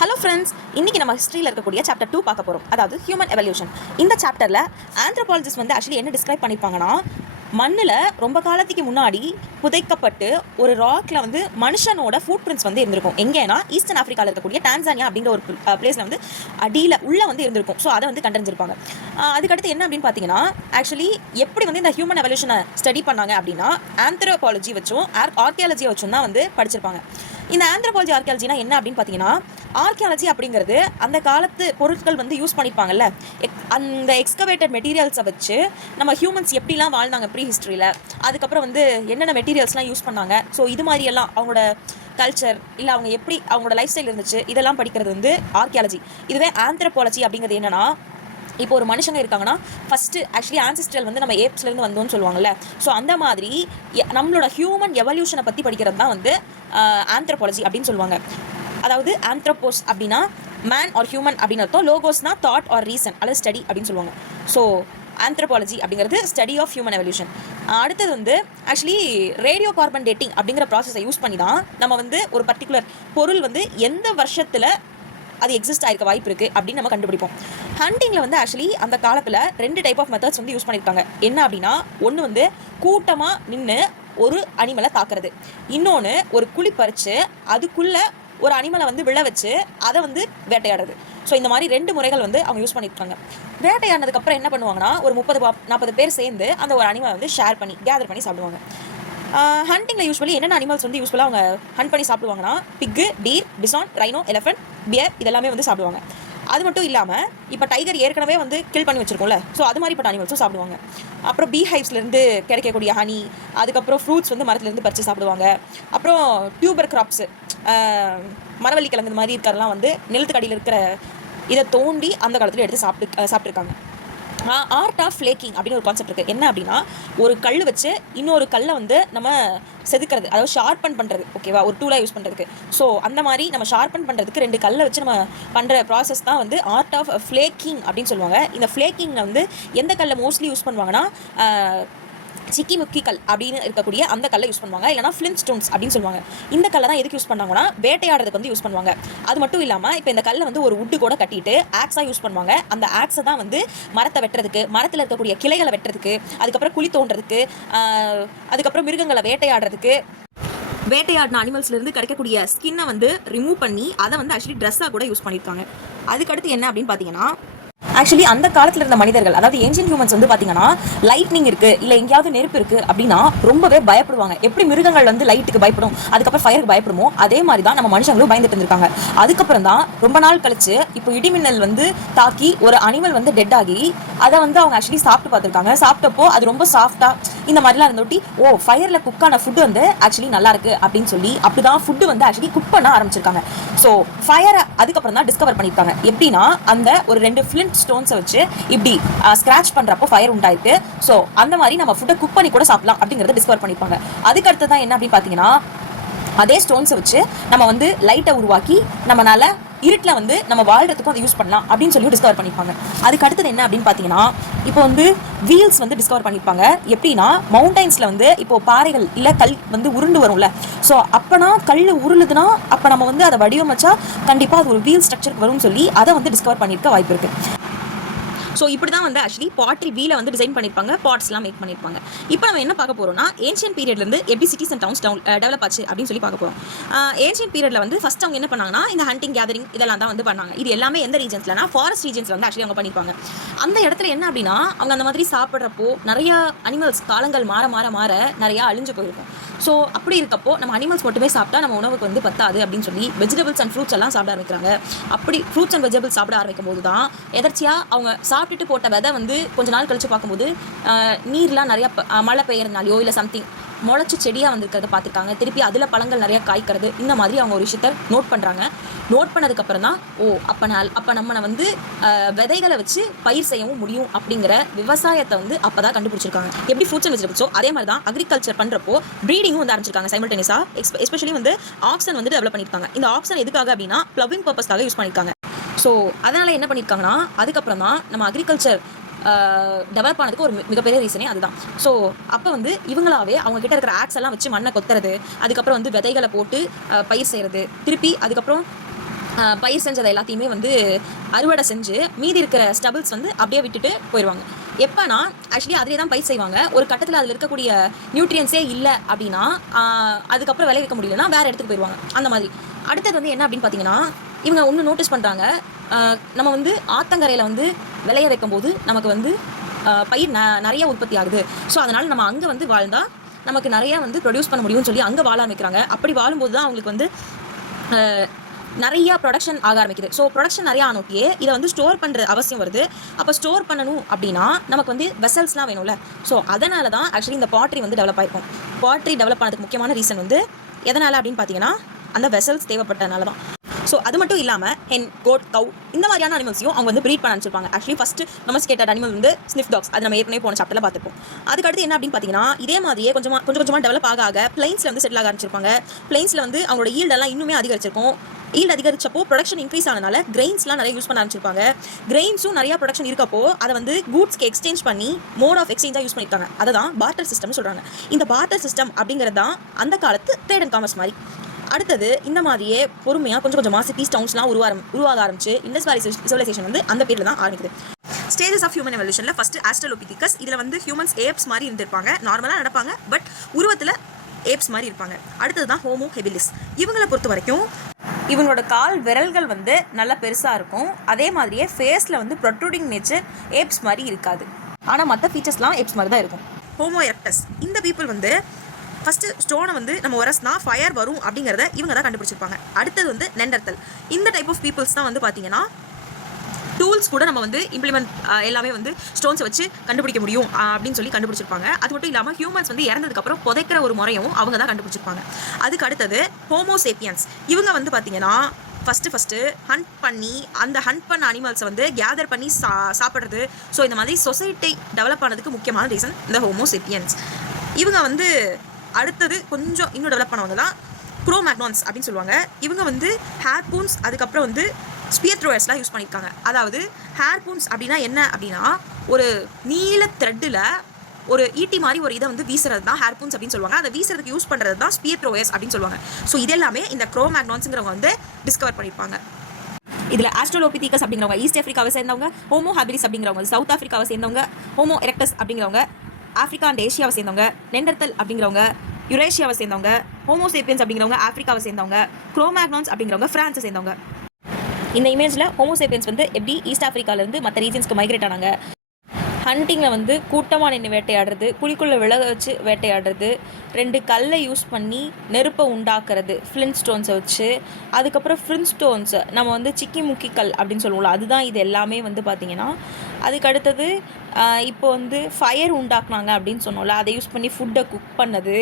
Hello friends, இன்றைக்கி நம்ம ஹிஸ்ட்ரியில் இருக்கக்கூடிய சாப்டர் 2 பார்க்க போகிறோம். அதாவது ஹியூமன் எவல்யூஷன். இந்த சாப்டரில் ஆந்த்ரோபாலஜிஸ்ட் வந்து ஆக்சுவலி என்ன டிஸ்கிரைப் பண்ணியிருப்பாங்கன்னா, மண்ணில் ரொம்ப காலத்துக்கு முன்னாடி புதைக்கப்பட்டு ஒரு ராக்கில் வந்து மனுஷனோட ஃபுட் பிரிண்ட்ஸ் வந்து இருந்திருக்கும். எங்கேனா ஈஸ்டர்ன் ஆஃப்ரிக்காவில் இருக்கக்கூடிய டான்சானியா அப்படிங்கிற ஒரு பிளேஸில் வந்து அடியில் உள்ளே வந்து இருந்திருக்கும். ஸோ அதை வந்து கண்டறிஞ்சிருப்பாங்க. அதுக்கடுத்து என்ன அப்படின்னு பார்த்தீங்கன்னா, ஆக்சுவலி எப்படி வந்து இந்த ஹியூமன் எவல்யூஷனை ஸ்டடி பண்ணாங்க அப்படின்னா, ஆந்த்ரோபாலஜி வச்சும் ஆர்கியாலஜியை வச்சும் தான் வந்து படிச்சிருப்பாங்க. இந்த ஆந்த்ரோபாலஜி ஆர்கியாலஜினா என்ன அப்படின்னு பார்த்தீங்கன்னா, ஆர்கியாலஜி அப்படிங்கிறது அந்த காலத்து பொருட்கள் வந்து யூஸ் பண்ணியிருப்பாங்கல்ல, அந்த எக்ஸ்கவேட்டட் மெட்டீரியல்ஸை வச்சு நம்ம ஹியூமன்ஸ் எப்படிலாம் வாழ்ந்தாங்க ப்ரீ ஹிஸ்ட்ரியில், அதுக்கப்புறம் வந்து என்னென்ன மெட்டீரியல்ஸ்லாம் யூஸ் பண்ணாங்க, ஸோ இது மாதிரியெல்லாம் அவங்களோட கல்ச்சர் இல்லை அவங்க எப்படி அவங்களோட லைஃப் ஸ்டைல் இருந்துச்சு, இதெல்லாம் படிக்கிறது வந்து ஆர்கியாலஜி. இதுவே ஆந்த்ரோபாலஜி அப்படிங்கிறது என்னென்னா, இப்போ ஒரு மனுஷங்க இருக்காங்கன்னா ஃபஸ்ட்டு ஆக்சுவலி ஆன்சிஸ்ட்ரல் வந்து நம்ம ஏப்ஸ்லேருந்து வந்தோம்னு சொல்லுவாங்கள்ல, ஸோ அந்த மாதிரி நம்மளோட ஹியூமன் எவல்யூஷனை பற்றி படிக்கிறது தான் வந்து ஆந்த்ரோபாலஜி அப்படின்னு சொல்லுவாங்க. அதாவது ஆந்த்ரோபோஸ் அப்படின்னா மேன் ஆர் ஹியூமன் அப்படின்னு அர்த்தம். லோகோஸ்னா தாட் ஆர் ரீசன் அல்லது ஸ்டடி அப்படின்னு சொல்லுவாங்க. ஸோ ஆந்த்ரோபாலஜி அப்படிங்கிறது ஸ்டடி ஆஃப் ஹியூமன் எவல்யூஷன். அடுத்தது வந்து ஆக்சுவலி ரேடியோ கார்பன் டேட்டிங் அப்படிங்கிற ப்ராசஸை யூஸ் பண்ணி தான் நம்ம வந்து ஒரு பர்டிகுலர் பொருள் வந்து எந்த வருஷத்தில் அது எக்ஸிஸ்ட் ஆகிருக்க வாய்ப்பு இருக்குது அப்படின்னு நம்ம கண்டுபிடிப்போம். ஹண்டிங்கில் வந்து ஆக்சுவலி அந்த காலத்தில் 2 டைப் ஆஃப் மெத்தட்ஸ் வந்து யூஸ் பண்ணியிருக்காங்க. என்ன அப்படின்னா, ஒன்று வந்து கூட்டமாக நின்று ஒரு அனிமலை தாக்குறது, இன்னொன்று ஒரு குழி பறித்து அதுக்குள்ளே ஒரு அனிமலை வந்து விழ வச்சு அதை வந்து வேட்டையாடுறது. ஸோ இந்த மாதிரி 2 முறைகள் வந்து அவங்க யூஸ் பண்ணியிருக்காங்க. வேட்டையாடினதுக்கப்புறம் என்ன பண்ணுவாங்கன்னா, ஒரு 30-40 பேர் சேர்ந்து அந்த ஒரு அனிமலை வந்து ஷேர் பண்ணி கேதர் பண்ணி சாப்பிடுவாங்க. ஹண்டிங்கில் யூஸ்வலி என்னென்ன அனிமல்ஸ் வந்து யூஸ்ஃபுல்லாக அவங்க ஹண்ட் பண்ணி சாப்பிடுவாங்கன்னா, pig, deer, bison, rhino, elephant, bear இதெல்லாமே வந்து சாப்பிடுவாங்க. அது மட்டும் இல்லாமல் இப்போ டைகர் ஏற்கனவே வந்து கில் பண்ணி வச்சுருக்கோம்ல, ஸோ அது மாதிரிப்பட்ட அனிமல்ஸும் சாப்பிடுவாங்க. அப்புறம் பீ ஹைவ்ஸ்லேருந்து கிடைக்கக்கூடிய ஹனி, அதுக்கப்புறம் ஃப்ரூட்ஸ் வந்து மரத்துலேருந்து பறித்து சாப்பிடுவாங்க. அப்புறம் டியூபர் கிராப்ஸு, மரவள்ளி கிழங்கு இந்த மாதிரி இருக்கிறதெல்லாம் வந்து நிலத்துக்கடியில் இருக்கிற இதை தோண்டி அந்த காலத்தில் எடுத்து சாப்பிட்ருக்காங்க. ஆர்ட் ஆஃப் ஃப்ளேக்கிங் அப்படின்னு ஒரு கான்செப்ட் இருக்குது. என்ன அப்படின்னா, ஒரு கல் வச்சு இன்னொரு கல்லை வந்து நம்ம செதுக்கிறது, அதாவது ஷார்பன் பண்ணுறது, ஓகேவா, ஒரு டூலாக யூஸ் பண்ணுறதுக்கு. ஸோ அந்த மாதிரி நம்ம ஷார்பன் பண்ணுறதுக்கு 2 கல்லை வச்சு நம்ம பண்ணுற ப்ராசஸ் தான் வந்து ஆர்ட் ஆஃப் ஃப்ளேக்கிங் அப்படின்னு சொல்லுவாங்க. இந்த ஃப்ளேக்கிங்கில் வந்து எந்த கல்லை மோஸ்ட்லி யூஸ் பண்ணுவாங்கன்னா, சிக்கி முக்கி கல் அப்படின்னு இருக்கக்கூடிய அந்த கல்லை யூஸ் பண்ணுவாங்க. இல்லைனா ஃப்ளிண்ட் ஸ்டோன்ஸ் அப்படின்னு சொல்லுவாங்க. இந்த கல்லை தான் எதுக்கு யூஸ் பண்ணாங்கன்னா, வேட்டையாடுறதுக்கு வந்து யூஸ் பண்ணுவாங்க. அது மட்டும் இல்லாமல் இப்போ இந்த கல்லை வந்து ஒரு உட்டு கூட கட்டிட்டு ஆக்ஸாக யூஸ் பண்ணுவாங்க. அந்த ஆக்ஸை தான் வந்து மரத்தை வெட்டுறதுக்கு, மரத்தில் இருக்கக்கூடிய கிளைகளை வெட்டுறதுக்கு, அதுக்கப்புறம் குழி தோண்டுறதுக்கு, அதுக்கப்புறம் மிருகங்களை வேட்டையாடுறதுக்கு, வேட்டையாடின அனிமல்ஸ்லேருந்து கிடைக்கக்கூடிய ஸ்கின்னை வந்து ரிமூவ் பண்ணி அதை வந்து ஆக்சுவலி ட்ரெஸ்ஸாக கூட யூஸ் பண்ணியிருக்காங்க. அதுக்கடுத்து என்ன அப்படின்னு பார்த்தீங்கன்னா, ஆக்சுவலி அந்த காலத்தில் இருந்த மனிதர்கள், அதாவது ஏன்ஷியன்ட் ஹியூமன்ஸ் வந்து பார்த்தீங்கன்னா, லைட்னிங் இருக்குது இல்லை எங்கேயாவது நெருப்பு இருக்குது அப்படின்னா ரொம்பவே பயப்படுவாங்க. எப்படி மிருகங்கள் வந்து லைட்டுக்கு பயப்படும், அதுக்கப்புறம் ஃபயருக்கு பயப்படுமோ, அதே மாதிரி தான் நம்ம மனுஷங்களும் பயந்துட்டு இருந்திருக்காங்க. அதுக்கப்புறம் தான் ரொம்ப நாள் கழிச்சு இப்போ இடிமின்னல் வந்து தாக்கி ஒரு அனிமல் வந்து டெட் ஆகி அதை வந்து அவங்க ஆக்சுவலி சாப்பிட்டு பார்த்துருக்காங்க. சாப்பிட்டப்போ அது ரொம்ப சாஃப்டாக இந்த மாதிரிலாம் இருந்தோட்டி, ஃபயரில் குக்கான ஃபுட்டு வந்து ஆக்சுவலி நல்லா இருக்கு அப்படின்னு சொல்லி அப்படி தான் ஃபுட்டு வந்து ஆக்சுவலி குக் பண்ண ஆரம்பிச்சிருக்காங்க. ஸோ ஃபயரை அதுக்கப்புறம் தான் டிஸ்கவர் பண்ணியிருக்காங்க. எப்படின்னா, அந்த ஒரு 2 ஃப்ளிண்ட் ஸ்டோன்ஸை வச்சு இப்படி ஸ்க்ராட்ச் பண்ணுறப்போ ஃபயர் உண்டாயிருக்கு. ஸோ அந்த மாதிரி நம்ம ஃபுட்டை குக் பண்ணி கூட சாப்பிடலாம் அப்படிங்கிறத டிஸ்கவர் பண்ணியிருப்பாங்க. அதுக்கடுத்து தான் என்ன அப்படின்னு பார்த்தீங்கன்னா, அதே ஸ்டோன்ஸை வச்சு நம்ம வந்து லைட்டை உருவாக்கி நம்மளால இருட்டில் வந்து நம்ம வாழ்கிறதுக்கும் அதை யூஸ் பண்ணலாம் அப்படின்னு சொல்லி டிஸ்கவர் பண்ணியிருப்பாங்க. அதுக்கு அடுத்தது என்ன அப்படின்னு பார்த்தீங்கன்னா, இப்போ வந்து வீல்ஸ் வந்து டிஸ்கவர் பண்ணியிருப்பாங்க. எப்படின்னா, மவுண்டைன்ஸில் வந்து இப்போது பாறைகள் இல்லை கல் வந்து உருண்டு வரும்ல, ஸோ அப்போனா கல் உருளுதுன்னா அப்போ நம்ம வந்து அதை வடிவமைச்சா கண்டிப்பாக அது ஒரு வீல் ஸ்ட்ரக்சருக்கு வரும்னு சொல்லி அதை வந்து டிஸ்கவர் பண்ணியிருக்க வாய்ப்பு இருக்குது. ஸோ இப்படி தான் வந்து ஆக்சுவலி பாட்ரி வீலை வந்து டிசைன் பண்ணியிருப்பாங்க, பாட்ஸ்லாம் மேக் பண்ணியிருப்பாங்க. இப்போ நம்ம என்ன பார்க்க போகிறோம்னா, ஏன்ஷியன் பீரியட்லேருந்து எப்படி சிட்டிஸ் அண்ட் டவுன்ஸ் டெவலப் ஆச்சு அப்படின்னு சொல்லி பார்க்க போகிறோம். ஏன்ஷியன் பீரியடில் வந்து ஃபஸ்ட் அவங்க என்ன பண்ணாங்கன்னா, இந்த ஹண்டிங் கேதரிங் இதெல்லாம் தான் வந்து பண்ணாங்க. இது எல்லாமே எந்த ரீஜன்ஸ்லனா, ஃபாரஸ்ட் ரீஜன்ஸில் வந்து ஆக்சுவலி அவங்க பண்ணியிருப்பாங்க. அந்த இடத்துல என்ன அப்படின்னா, அவங்க அந்த மாதிரி சாப்பிட்றப்போ நிறையா அனிமல்ஸ் காலங்கள் மாற மாற மாற நிறையா அழிஞ்சு போயிருக்கும். ஸோ அப்படி இருக்கப்போ நம்ம அனிமல்ஸ் மட்டுமே சாப்பிட்டா நம்ம உணவுக்கு வந்து பத்தாது அப்படின்னு சொல்லி வெஜிடபிள்ஸ் அண்ட் ஃப்ரூட்ஸ் எல்லாம் சாப்பிட ஆரம்பிக்கிறாங்க. அப்படி ஃப்ரூட்ஸ் அண்ட் வெஜிடபிள்ஸ் சாப்பிட ஆரம்பிக்கும் போது தான் எதர்ச்சியாக அவங்க சாப்பிட்டுட்டு போட்ட விதை வந்து கொஞ்ச நாள் கழித்து பார்க்கும்போது நீர்லாம் நிறையா மழை பெய்யறதுனாலையோ இல்லை சம்திங் முளைச்சி செடியாக வந்திருக்கிறத பார்த்துருக்காங்க. திருப்பி அதில் பழங்கள் நிறையா காய்க்கிறது, இந்த மாதிரி அவங்க ஒரு விஷயத்தை நோட் பண்ணுறாங்க. நோட் பண்ணதுக்கப்புறம் தான் அப்போ நம்மளை வந்து விதைகளை வச்சு பயிர் செய்யவும் முடியும் அப்படிங்கிற விவசாயத்தை வந்து அப்போ தான் கண்டுபிடிச்சிருக்காங்க. எப்படி ஃப்ரூட்ஸ் அண்ட் வெஜிடபிள்ஸோ அதே மாதிரி தான் அக்ரிகல்ச்சர் பண்ணுறப்போ ப்ரீடிங்கும் வந்து ஆரம்பிச்சிருக்காங்க சைமல்டேனியஸாக. எஸ்பெஷலி வந்து ஆக்சன் வந்து டெவலப் பண்ணியிருக்காங்க. இந்த ஆக்சன் எதுக்காக அப்படின்னா, ப்ளவிங் பர்பஸ்க்காக யூஸ் பண்ணியிருக்காங்க. ஸோ அதனால் என்ன பண்ணியிருக்காங்கன்னா, அதுக்கப்புறம் தான் நம்ம அக்ரிகல்ச்சர் டெவலப் ஆனதுக்கு ஒரு மிகப்பெரிய ரீசனே அதுதான். ஸோ அப்போ வந்து இவங்களாவே அவங்க கிட்ட இருக்கிற ஆக்ஸ் எல்லாம் வச்சு மண்ணை கொத்துறது, அதுக்கப்புறம் வந்து விதைகளை போட்டு பயிர் செய்கிறது, திருப்பி அதுக்கப்புறம் பயிர் செஞ்சதை எல்லாத்தையுமே வந்து அறுவடை செஞ்சு மீதி இருக்கிற ஸ்டபிள்ஸ் வந்து அப்படியே விட்டுட்டு போயிடுவாங்க. எப்போனா ஆக்சுவலி அதிலே தான் பயிர் செய்வாங்க. ஒரு கட்டத்தில் அதில் இருக்கக்கூடிய நியூட்ரியன்ஸே இல்லை அப்படின்னா அதுக்கப்புறம் விளைவிக்க முடியலன்னா வேறு இடத்துக்கு போயிடுவாங்க. அந்த மாதிரி அடுத்தது வந்து என்ன அப்படின்னு பார்த்தீங்கன்னா, இவங்க ஒன்று நோட்டீஸ் பண்ணுறாங்க. நம்ம வந்து ஆத்தங்கரையில் வந்து விளைய வைக்கும்போது நமக்கு வந்து பயிர் நிறைய உற்பத்தி ஆகுது. ஸோ அதனால் நம்ம அங்கே வந்து வாழ்ந்தால் நமக்கு நிறையா வந்து ப்ரொடியூஸ் பண்ண முடியும்னு சொல்லி அங்கே வாழ ஆரம்பிக்கிறாங்க. அப்படி வாழும்போது தான் அவங்களுக்கு வந்து நிறையா ப்ரொடக்ஷன் ஆக ஆரம்பிக்குது. ஸோ ப்ரொடக்ஷன் நிறையா ஆனோட்டியே இதை வந்து ஸ்டோர் பண்ணுற அவசியம் வருது. அப்போ ஸ்டோர் பண்ணணும் அப்படின்னா நமக்கு வந்து வெசல்ஸ்லாம் வேணும்ல. ஸோ அதனால தான் ஆக்சுவலி இந்த பாட்ரி வந்து டெவலப் ஆகிருக்கும். பாட்ரி டெவலப் ஆனதுக்கு முக்கியமான ரீசன் வந்து எதனால் அப்படின்னு பார்த்தீங்கன்னா, அந்த வெசல்ஸ் தேவைப்பட்டனால தான். ஸோ அது மட்டும் இல்லாமல் ஹென், கோட், கவ் இந்த மாதிரியான அனிமல்ஸையும் அவங்க வந்து ப்ரீட் பண்ண ஆரம்பிச்சிருப்பாங்க. ஆக்சுவலி ஃபஸ்ட்டு டொமஸ்டிகேட்டட் அனிமல் வந்து ஸ்னிஃப் டாக்ஸ். அது நம்ம ஏற்கனவே போன சாப்டரில் பார்த்துப்போம். அதுக்கடுத்து என்ன அப்படின்னு பார்த்தீங்கன்னா, இதே மாதிரியே கொஞ்சமாக டெவலப் ஆக பிளைன்ஸில் வந்து செட்டில் ஆக ஆரம்பிச்சிருப்பாங்க. பிளைன்ஸில் வந்து அவங்களோட ஈல்டெல்லாம் இன்னுமே அதிகரிச்சிருக்கும். ஈல்டு அதிகரிச்சப்போ ப்ரொடக்ஷன் இன்க்ரீஸ் ஆனனால கிரெயின்ஸ்லாம் நிறைய யூஸ் பண்ண ஆரம்பிச்சிருப்பாங்க. கிரெயின்ஸும் நிறையா ப்ரொடக்ஷன் இருக்கப்போ அதை வந்து கூட்ஸ்க்கு எக்ஸ்சேஞ்ச் பண்ணி மோட் ஆஃப் எக்ஸ்சேஞ்சாக யூஸ் பண்ணியிருக்காங்க. அதை தான் பார்ட்டர் சிஸ்டம்னு சொல்கிறாங்க. இந்த பார்ட்டர் சிஸ்டம் அப்படிங்கிறது தான் அந்த காலத்து ட்ரேட் அண்ட் காமர்ஸ் மாதிரி. அடுத்தது இந்த மாதிரியே பொறுமையாக கொஞ்சமாக சிட்டிஸ் டவுன்ஸ்லாம் உருவாக ஆரம்பிச்சு இண்டஸ் வேலி சிவிலைசேஷன் வந்து அந்த பீரியட் தான் ஆரம்பிக்குது. ஸ்டேஜஸ் ஆஃப் ஹியூமன் எவல்யூஷனில் ஃபஸ்ட்டு ஆஸ்ட்ரலோபிதிகஸ். இதில் வந்து ஹியூமன்ஸ் ஏப்ஸ் மாதிரி இருந்திருப்பாங்க. நார்மலாக நடப்பாங்க, பட் உருவத்தில் ஏப்ஸ் மாதிரி இருப்பாங்க. அடுத்தது தான் ஹோமோ ஹெபிலிஸ். இவங்களை பொறுத்த வரைக்கும் இவங்களோட கால் விரல்கள் வந்து நல்லா பெருசாக இருக்கும். அதே மாதிரியே ஃபேஸில் வந்து ப்ரொட்ரூடிங் நேச்சர் ஏப்ஸ் மாதிரி இருக்காது. ஆனால் மற்ற ஃபீச்சர்ஸ்லாம் ஏப்ஸ் மாதிரி தான் இருக்கும். Homo erectus. இந்த பீப்புள் வந்து ஃபஸ்ட்டு ஸ்டோனை வந்து நம்ம உரஸ்னா ஃபயர் வரும் அப்படிங்கிறத இவங்க தான் கண்டுபிடிச்சிருப்பாங்க. அடுத்தது வந்து நெண்டர்தல். இந்த டைப் ஆஃப் பீப்புள்ஸ் தான் வந்து பார்த்தீங்கன்னா டூல்ஸ் கூட நம்ம வந்து இம்ப்ளிமெண்ட் எல்லாமே வந்து ஸ்டோன்ஸை வச்சு கண்டுபிடிக்க முடியும் அப்படின்னு சொல்லி கண்டுபிடிச்சிருப்பாங்க. அது மட்டும் இல்லாமல் ஹியூமன்ஸ் வந்து இறந்ததுக்கப்புறம் புதைக்கிற ஒரு முறையும் அவங்க தான் கண்டுபிடிச்சிருப்பாங்க. அதுக்கு அடுத்தது ஹோமோசேப்பியன்ஸ். இவங்க வந்து பார்த்தீங்கன்னா ஃபஸ்ட்டு ஹண்ட் பண்ணி அந்த ஹண்ட் பண்ண அனிமல்ஸை வந்து கேதர் பண்ணி சாப்பிட்றது. ஸோ இந்த மாதிரி சொசைட்டி டெவலப் ஆனதுக்கு முக்கியமான ரீசன் இந்த ஹோமோசேப்பியன்ஸ். இவங்க வந்து அடுத்தது கொஞ்சம் இன்னும் டெவலப் பண்ணவங்க தான் க்ரோமேக்னான்ஸ் அப்படின்னு சொல்லுவாங்க. இவங்க வந்து ஹேர்பூன்ஸ் அதுக்கப்புறம் வந்து ஸ்பியர் த்ரோயர்ஸ்லாம் யூஸ் பண்ணியிருக்காங்க. அதாவது ஹேர்பூன்ஸ் அப்படின்னா என்ன அப்படின்னா, ஒரு நீல த்ரெட்டில் ஒரு ஈட்டி மாதிரி ஒரு இதை வந்து வீசுறது தான் ஹேர்பூன்ஸ் அப்படின்னு சொல்லுவாங்க. அதை வீசுறதுக்கு யூஸ் பண்ணுறது தான் ஸ்பியர் த்ரோயர்ஸ் அப்படின்னு சொல்லுவாங்க. ஸோ இதெல்லாமே இந்த க்ரோமேக்னான்ஸுங்கிறவங்க வந்து டிஸ்கவர் பண்ணியிருப்பாங்க. இதில் ஆஸ்ட்ரலோபிதிகஸ் அப்படிங்கிறவங்க ஈஸ்ட் ஆஃப்ரிக்காவை சேர்ந்தவங்க, ஹோமோ ஹாபிலிஸ் அப்படிங்கிறவங்க சவுத் ஆஃப்ரிக்காவை சேர்ந்தவங்க, ஹோமோ எரெக்டஸ் அப்படிங்கிறவங்க ஆஃப்ரிக்கா அண்ட் ஏஷியாவை சேர்ந்தவங்க, நெண்டர்தல் அப்படிங்கிறவங்க யுரேஷியாவை சேர்ந்தவங்க, ஹோமோசேப்பியன்ஸ் அப்படிங்கிறவங்க ஆஃப்ரிக்காவை சேர்ந்தவங்க, க்ரோமேக்னான்ஸ் அப்படிங்கிறவங்க ஃப்ரான்ஸை சேர்ந்தவங்க. இந்த இமேஜில் ஹோமோசேப்பியன்ஸ் வந்து எப்படி ஈஸ்ட் ஆஃப்ரிக்காலேருந்து மற்ற ரீஜன்ஸ்க்கு மைக்ரேட் ஆனாங்க. ஹண்டிங்கில் வந்து கூட்டமாக நின்று வேட்டையாடுறது, குழிக்குள்ளே விலக வச்சு வேட்டையாடுறது, 2 கல்லை யூஸ் பண்ணி நெருப்பை உண்டாக்குறது ஃப்ளின்ட் ஸ்டோன்ஸை வச்சு. அதுக்கப்புறம் ஃப்ளின்ட் ஸ்டோன்ஸ் நம்ம வந்து சிக்கி முக்கி கல் அப்படின்னு சொல்லுவோம்ல, அதுதான் இது எல்லாமே வந்து பார்த்திங்கன்னா. அதுக்கு அடுத்தது இப்போ வந்து ஃபயர் உண்டாக்குனாங்க அப்படின்னு சொன்னோம்ல, அதை யூஸ் பண்ணி ஃபுட்டை குக் பண்ணது.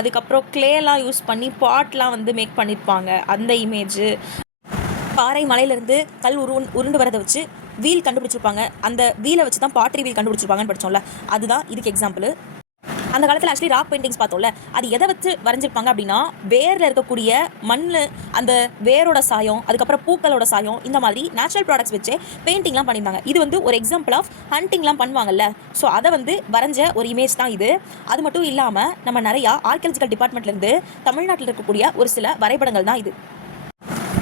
அதுக்கப்புறம் க்ளேலாம் யூஸ் பண்ணி பாட்லாம் வந்து மேக் பண்ணியிருப்பாங்க. அந்த இமேஜு பாறை மலையிலேருந்து கல் உருண்டு வரதை வச்சு வீல் கண்டுபிடிச்சிருப்பாங்க. அந்த வீலை வச்சு தான் பாட்ரி வீல் கண்டுபிடிச்சிருப்பாங்கன்னு படித்தோம்ல, அதுதான் இதுக்கு எக்ஸாம்பிள். அந்த காலத்தில் ஆக்சுவலி ராக் பெயிண்டிங்ஸ் பார்த்தோம்ல, அது எதை வச்சு வரைஞ்சிருப்பாங்க அப்படின்னா, வேரில் இருக்கக்கூடிய மண், அந்த வேரோட சாயம், அதுக்கப்புறம் பூக்களோட சாயம், இந்த மாதிரி நேச்சுரல் ப்ராடக்ட்ஸ் வச்சு பெயிண்டிங்லாம் பண்ணியிருந்தாங்க. இது வந்து ஒரு எக்ஸாம்பிள் ஆஃப் ஹண்டிங்லாம் பண்ணுவாங்கல்ல, ஸோ அதை வந்து வரைஞ்ச ஒரு இமேஜ் தான் இது. அது மட்டும் இல்லாமல் நம்ம நிறையா ஆர்கியாலஜிக்கல் டிபார்ட்மெண்ட்லேருந்து தமிழ்நாட்டில் இருக்கக்கூடிய ஒரு சில வரைபடங்கள் தான் இது.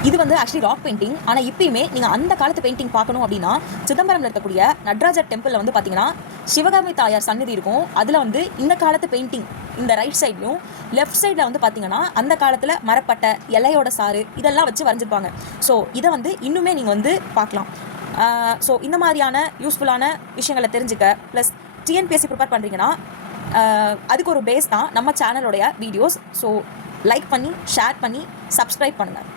இது வந்து ஆக்சுவலி ராக் பெயிண்டிங். ஆனால் இப்பயுமே நீங்கள் அந்த காலத்து பெயிண்டிங் பார்க்கணும் அப்படின்னா, சிதம்பரம்ல இருக்கக்கூடிய நடராஜர் டெம்பிளில் வந்து பார்த்தீங்கன்னா சிவகாமி தாயார் சன்னதி இருக்கும். அதில் வந்து இந்த காலத்து பெயிண்டிங் இந்த ரைட் சைட்லையும் லெஃப்ட் சைடில் வந்து பார்த்தீங்கன்னா அந்த காலத்தில் மரப்பட்ட இலையோட சாறு இதெல்லாம் வச்சு வரைஞ்சிருப்பாங்க. ஸோ இதை வந்து இன்னுமே நீங்கள் வந்து பார்க்கலாம். ஸோ இந்த மாதிரியான யூஸ்ஃபுல்லான விஷயங்களை தெரிஞ்சுக்க ப்ளஸ் டிஎன்பிஎஸ்சி ப்ரிப்பேர் பண்ணுறீங்கன்னா அதுக்கு ஒரு பேஸ் தான் நம்ம சேனலோடைய வீடியோஸ். ஸோ லைக் பண்ணி ஷேர் பண்ணி சப்ஸ்கிரைப் பண்ணுங்கள்.